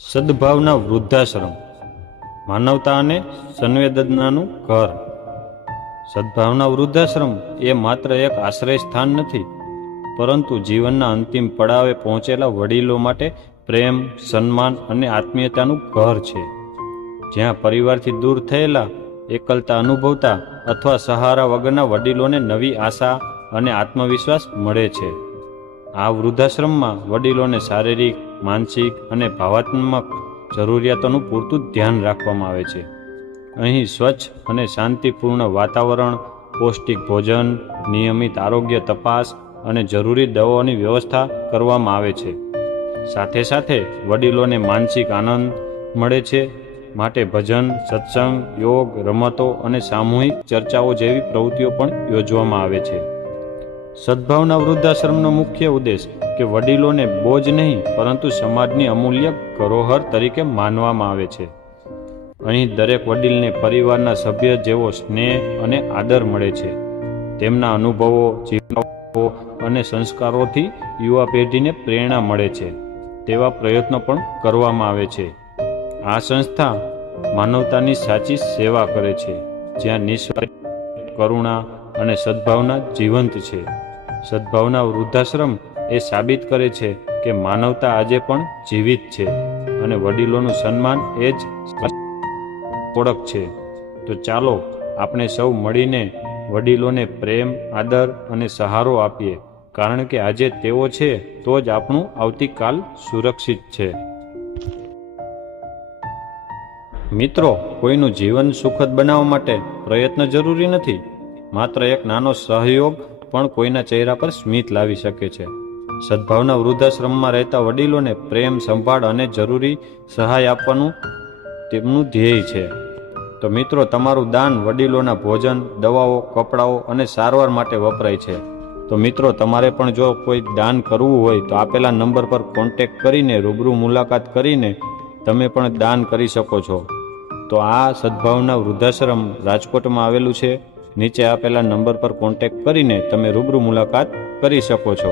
સદભાવના વૃદ્ધાશ્રમ, માનવતા અને સંવેદનાનું ઘર. સદભાવના વૃદ્ધાશ્રમ એ માત્ર એક આશ્રય સ્થાન નથી, પરંતુ જીવનના અંતિમ પડાવે પહોંચેલા વડીલો માટે પ્રેમ, સન્માન અને આત્મીયતાનું ઘર છે. જ્યાં પરિવારથી દૂર થયેલા, એકલતા અનુભવતા અથવા સહારા વગરના વડીલોને નવી આશા અને આત્મવિશ્વાસ મળે છે. આ વૃદ્ધાશ્રમમાં વડીલોને શારીરિક માનસિક અને ભાવાત્મક જરૂરિયાતોનું પૂરતું ધ્યાન રાખવામાં આવે છે. અહીં સ્વચ્છ અને શાંતિપૂર્ણ વાતાવરણ, પૌષ્ટિક ભોજન, નિયમિત આરોગ્ય તપાસ અને જરૂરી દવાઓની વ્યવસ્થા કરવામાં આવે છે. સાથે સાથે વડીલોને માનસિક આનંદ મળે છે. માટે ભજન, સત્સંગ, યોગ, રમતો અને સામૂહિક ચર્ચાઓ જેવી પ્રવૃત્તિઓ પણ યોજવામાં આવે છે. સદભાવના વૃદ્ધાશ્રમનો મુખ્ય ઉદ્દેશ કે વડીલોને બોજ નહીં, પરંતુ સમાજની અમૂલ્ય ધરોહર તરીકે માનવામાં આવે છે. અહીં દરેક વડીલને પરિવારના સભ્ય જેવો સ્નેહ અને આદર મળે છે. તેમના અનુભવો જીવનો અને સંસ્કારોથી યુવા પેઢીને પ્રેરણા મળે છે. તેવા પ્રયત્નો પણ કરવામાં આવે છે. આ સંસ્થા માનવતાની સાચી સેવા કરે છે, જ્યાં નિસ્વાર્થ કરુણા અને સદભાવના જીવંત છે. સદભાવના વૃદ્ધાશ્રમ એ સાબિત કરે છે કે માનવતા આજે પણ જીવિત છે અને વડીલોનું સન્માન એ જ ઓળખ છે. તો ચાલો આપણે સૌ મળીને વડીલોને પ્રેમ, આદર અને સહારો આપીએ. કારણ કે આજે તેઓ છે તો જ આપણું આવતીકાલ સુરક્ષિત છે. મિત્રો, કોઈનું જીવન સુખદ બનાવવા માટે પ્રયત્ન જરૂરી નથી. માત્ર એક નાનો સહયોગ પણ કોઈના ચહેરા પર સ્મિત લાવી શકે છે. સદભાવના વૃદ્ધાશ્રમમાં રહેતા વડીલોને પ્રેમ, સંભાળ અને જરૂરી સહાય આપવાનું તેમનું ધ્યેય છે. તો મિત્રો, તમારું દાન વડીલોના ભોજન, દવાઓ, કપડાઓ અને સારવાર માટે વપરાય છે. તો મિત્રો, તમારે પણ જો કોઈ દાન કરવું હોય તો આપેલા નંબર પર કોન્ટેક્ટ કરીને, રૂબરૂ મુલાકાત કરીને તમે પણ દાન કરી શકો છો. તો આ સદભાવના વૃદ્ધાશ્રમ રાજકોટમાં આવેલું છે. નીચે આપેલા નંબર પર કોન્ટેક્ટ કરીને તમે રૂબરૂ મુલાકાત કરી શકો છો.